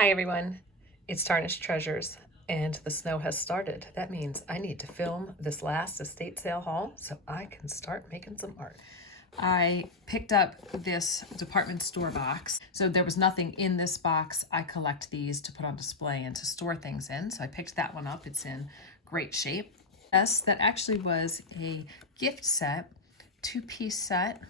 Hi everyone, it's Tarnished Treasures and the snow has started. That means I need to film this last estate sale haul so I can start making some art. I picked up this department store box. So there was nothing in this box. I collect these to put on display and to store things in. So I picked that one up. It's in great shape. Yes, that actually was a gift set, two-piece set,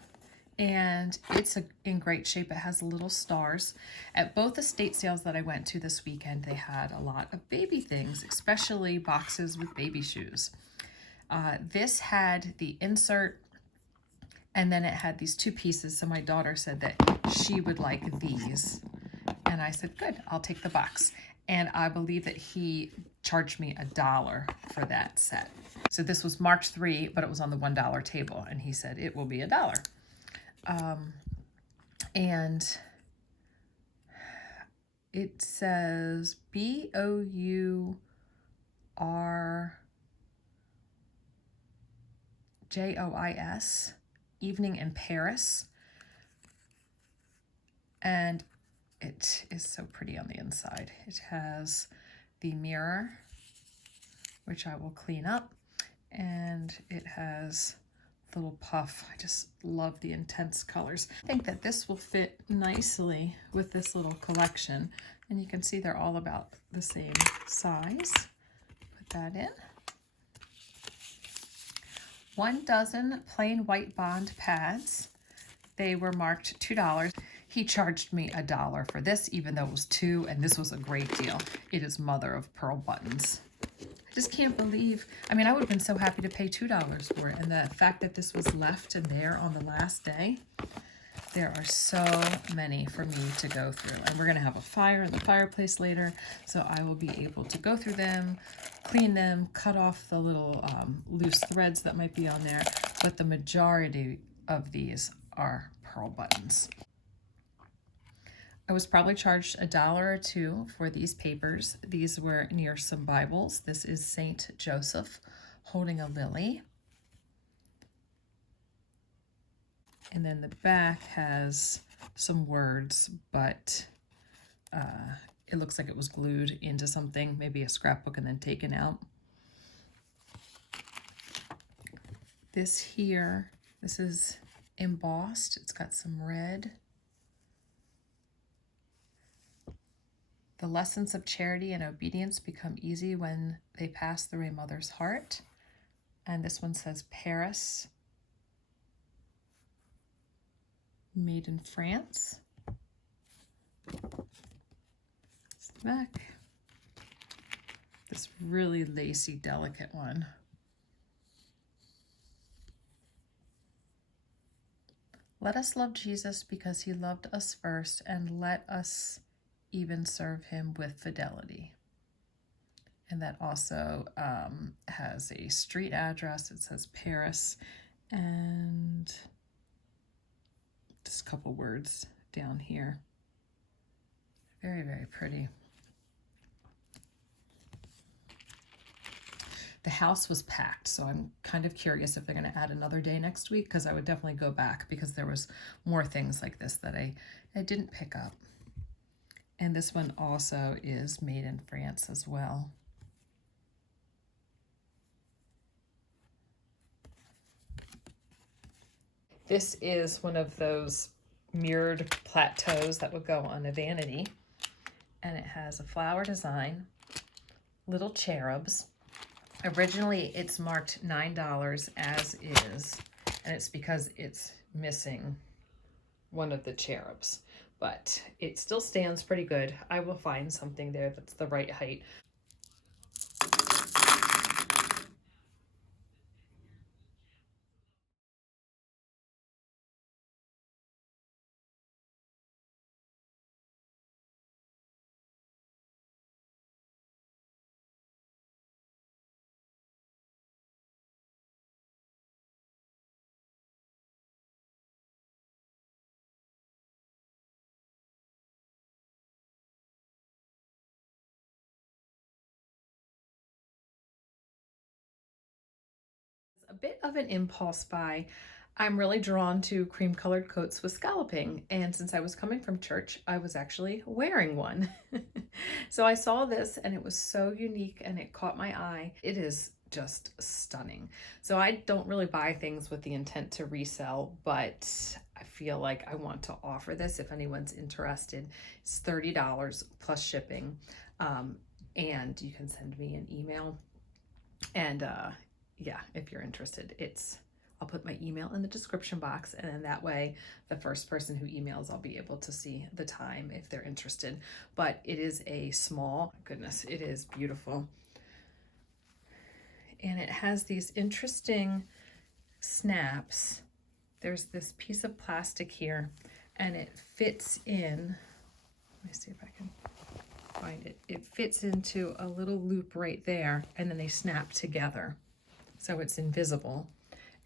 and it's in great shape. It has little stars. At both estate sales that I went to this weekend, they had a lot of baby things, especially boxes with baby shoes. This had the insert, and then it had these two pieces. So my daughter said that she would like these. And I said, good, I'll take the box. And I believe that he charged me $1 for that set. So this was March 3, but it was on the $1 table. And he said, it will be $1. And it says BOURJOIS, Evening in Paris. And it is so pretty on the inside. It has the mirror, which I will clean up, and it has little puff. I just love the intense colors. I think that this will fit nicely with this little collection, and you can see they're all about the same size. Put that in. 1 dozen plain white bond pads. They were marked $2. He charged me $1 for this, even though it was 2, and this was a great deal. It is mother of pearl buttons. I just can't believe, I mean, I would have been so happy to pay $2 for it. And the fact that this was left and there on the last day, there are so many for me to go through. And we're gonna have a fire in the fireplace later, so I will be able to go through them, clean them, cut off the little loose threads that might be on there. But the majority of these are pearl buttons. I was probably charged $1 or $2 for these papers. These were near some Bibles. This is Saint Joseph holding a lily. And then the back has some words, but it looks like it was glued into something, maybe a scrapbook and then taken out. This here, this is embossed. It's got some red. The lessons of charity and obedience become easy when they pass through a mother's heart. And this one says Paris, made in France. It's the back. This really lacy, delicate one. Let us love Jesus because he loved us first, and let us even serve him with fidelity. And that also has a street address. It says Paris, and just a couple words down here. Very, very pretty. The house was packed, so I'm kind of curious if they're going to add another day next week, because I would definitely go back because there was more things like this that I didn't pick up. And this one also is made in France as well. This is one of those mirrored plateaus that would go on a vanity. And it has a flower design, little cherubs. Originally, it's marked $9 as is, and it's because it's missing one of the cherubs. But it still stands pretty good. I will find something there that's the right height. A bit of an impulse buy. I'm really drawn to cream colored coats with scalloping, and since I was coming from church, I was actually wearing one. So I saw this and it was so unique and it caught my eye. It is just stunning. So I don't really buy things with the intent to resell, but I feel like I want to offer this if anyone's interested. It's $30 plus shipping, and you can send me an email. And yeah, if you're interested, I'll put my email in the description box, and then that way the first person who emails, I'll be able to see the time if they're interested. But it is a small, goodness, it is beautiful. And it has these interesting snaps. There's this piece of plastic here, and it fits in. Let me see if I can find it. It fits into a little loop right there, and then they snap together. So it's invisible.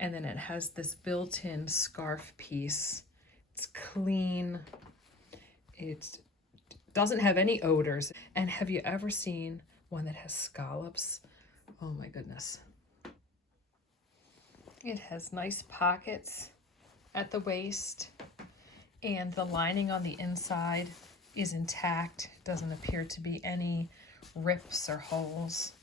And then it has this built-in scarf piece. It's clean. It doesn't have any odors. And have you ever seen one that has scallops? Oh my goodness. It has nice pockets at the waist, and the lining on the inside is intact. Doesn't appear to be any rips or holes.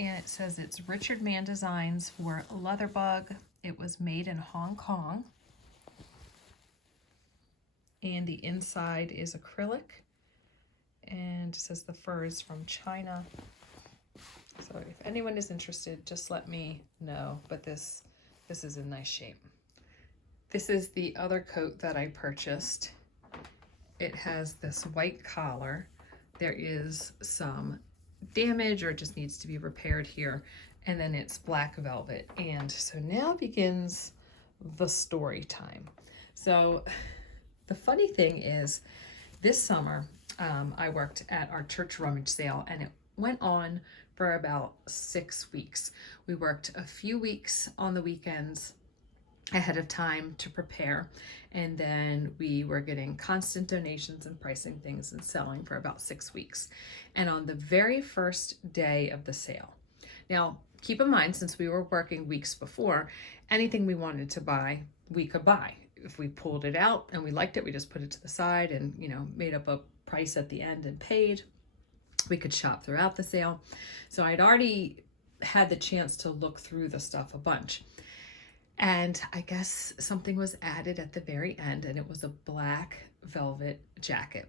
And it says it's Richard Mann Designs for Leatherbug. It was made in Hong Kong. And the inside is acrylic. And it says the fur is from China. So if anyone is interested, just let me know. But this is in nice shape. This is the other coat that I purchased. It has this white collar. There is some damage, or it just needs to be repaired here, and then it's black velvet. And so now begins the story time. So the funny thing is, this summer I worked at our church rummage sale, and it went on for about 6 weeks. We worked a few weeks on the weekends ahead of time to prepare, and then we were getting constant donations and pricing things and selling for about 6 weeks. And on the very first day of the sale, now keep in mind, since we were working weeks before, anything we wanted to buy, we could buy. If we pulled it out and we liked it, we just put it to the side and, you know, made up a price at the end and paid. We could shop throughout the sale. So I'd already had the chance to look through the stuff a bunch. And I guess something was added at the very end, and it was a black velvet jacket.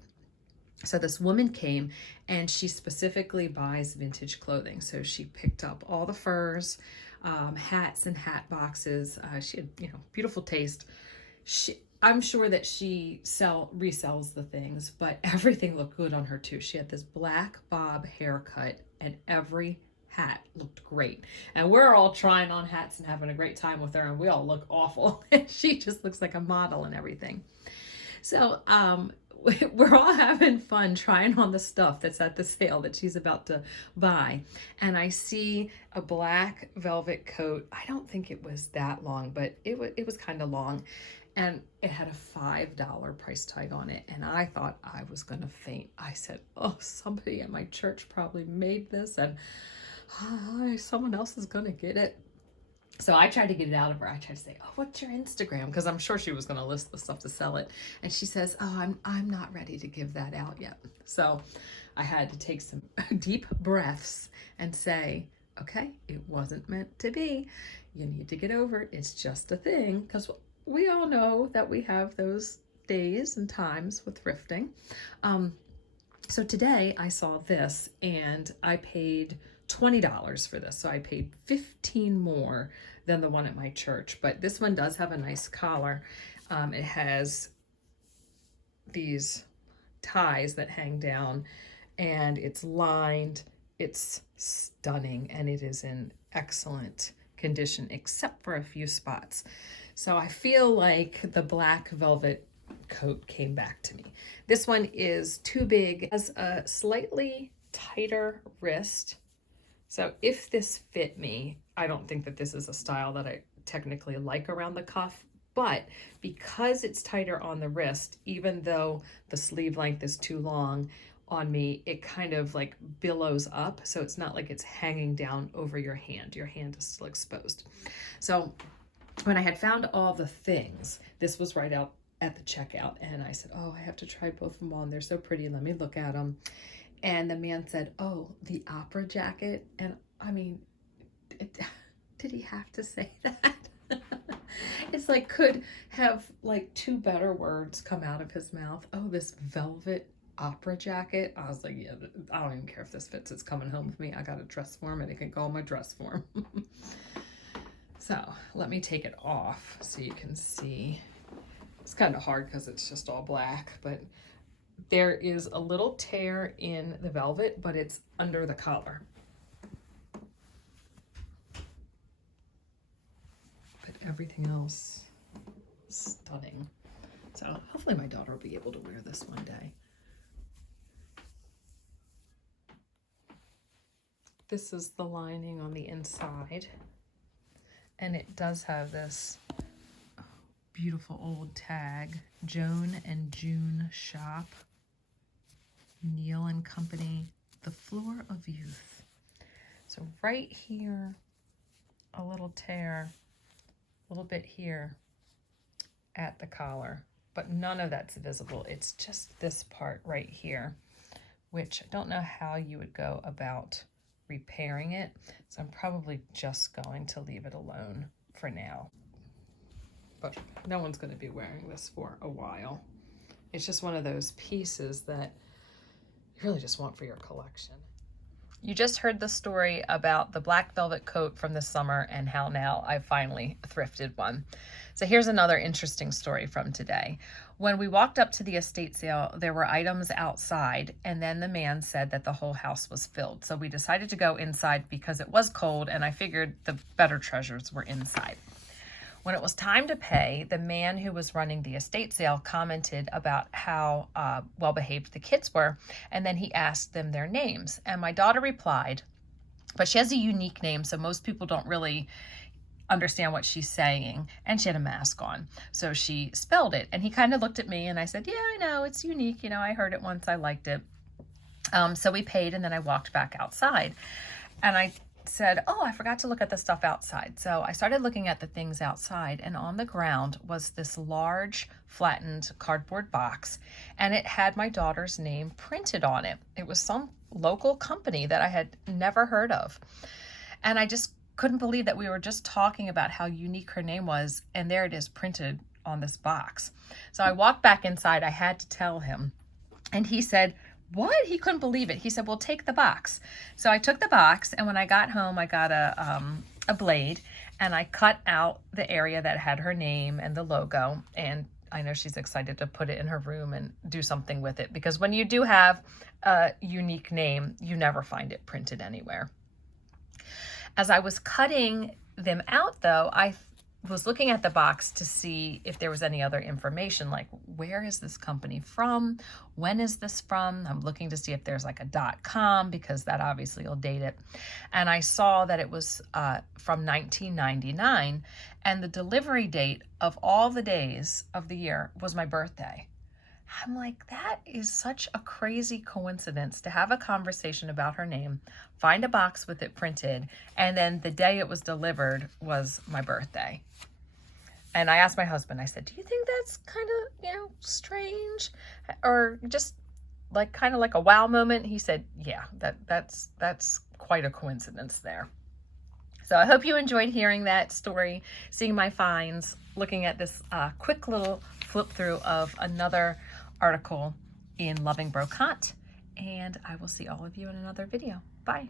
So this woman came, and she specifically buys vintage clothing. So she picked up all the furs, hats and hat boxes. She had, you know, beautiful taste. I'm sure that she resells the things, but everything looked good on her too. She had this black bob haircut, and every hat looked great. And we're all trying on hats and having a great time with her, and we all look awful. She just looks like a model and everything. So we're all having fun trying on the stuff that's at the sale that she's about to buy. And I see a black velvet coat. I don't think it was that long, but it was kind of long. And it had a $5 price tag on it. And I thought I was going to faint. I said, oh, somebody at my church probably made this, and someone else is going to get it. So I tried to get it out of her. I tried to say, oh, what's your Instagram? Because I'm sure she was going to list the stuff to sell it. And she says, oh, I'm not ready to give that out yet. So I had to take some deep breaths and say, okay, it wasn't meant to be. You need to get over it. It's just a thing. Because we all know that we have those days and times with thrifting. So today I saw this, and I paid $20 for this. So I paid $15 more than the one at my church, but this one does have a nice collar. It has these ties that hang down, and it's lined. It's stunning, and it is in excellent condition except for a few spots. So I feel like the black velvet coat came back to me. This one is too big. It has a slightly tighter wrist. So if this fit me, I don't think that this is a style that I technically like around the cuff, but because it's tighter on the wrist, even though the sleeve length is too long on me, it kind of like billows up. So it's not like it's hanging down over your hand. Your hand is still exposed. So when I had found all the things, this was right out at the checkout, and I said, oh, I have to try both of them on. They're so pretty. Let me look at them. And the man said, oh, the opera jacket. And I mean, did he have to say that? It's like, could have like 2 better words come out of his mouth. Oh, this velvet opera jacket. I was like, yeah, I don't even care if this fits. It's coming home with me. I got a dress form and it can go in my dress form. So let me take it off so you can see. It's kind of hard because it's just all black, but there is a little tear in the velvet, but it's under the collar. But everything else, stunning. So hopefully my daughter will be able to wear this one day. This is the lining on the inside. And it does have this beautiful old tag, Joan and June Shop, Neil and Company, The Floor of Youth. So right here, a little tear, a little bit here at the collar, but none of that's visible. It's just this part right here, which I don't know how you would go about repairing it, so I'm probably just going to leave it alone for now. But no one's going to be wearing this for a while. It's just one of those pieces that you really just want for your collection. You just heard the story about the black velvet coat from this summer and how now I finally thrifted one. So here's another interesting story from today. When we walked up to the estate sale, there were items outside, and then the man said that the whole house was filled. So we decided to go inside because it was cold, and I figured the better treasures were inside. When it was time to pay, the man who was running the estate sale commented about how well-behaved the kids were, and then he asked them their names. And my daughter replied, but she has a unique name, so most people don't really understand what she's saying, and she had a mask on, so she spelled it. And he kind of looked at me, and I said, yeah, I know, it's unique, you know, I heard it once, I liked it. So we paid, and then I walked back outside, and I said, oh, I forgot to look at the stuff outside. So I started looking at the things outside, and on the ground was this large flattened cardboard box, and it had my daughter's name printed on it. It was some local company that I had never heard of, and I just couldn't believe that we were just talking about how unique her name was, and there it is printed on this box. So I walked back inside. I had to tell him, and he said, what? He couldn't believe it. He said, well, take the box. So I took the box, and when I got home, I got a blade, and I cut out the area that had her name and the logo, and I know she's excited to put it in her room and do something with it, because when you do have a unique name, you never find it printed anywhere. As I was cutting them out, though, I was looking at the box to see if there was any other information, like where is this company from? When is this from? I'm looking to see if there's like a .com, because that obviously will date it. And I saw that it was from 1999, and the delivery date of all the days of the year was my birthday. I'm like, that is such a crazy coincidence to have a conversation about her name, find a box with it printed, and then the day it was delivered was my birthday. And I asked my husband, I said, do you think that's kind of, you know, strange, or just like kind of like a wow moment? He said, yeah, that's quite a coincidence there. So I hope you enjoyed hearing that story, seeing my finds, looking at this quick little flip through of another article in Loving Brocante, and I will see all of you in another video. Bye.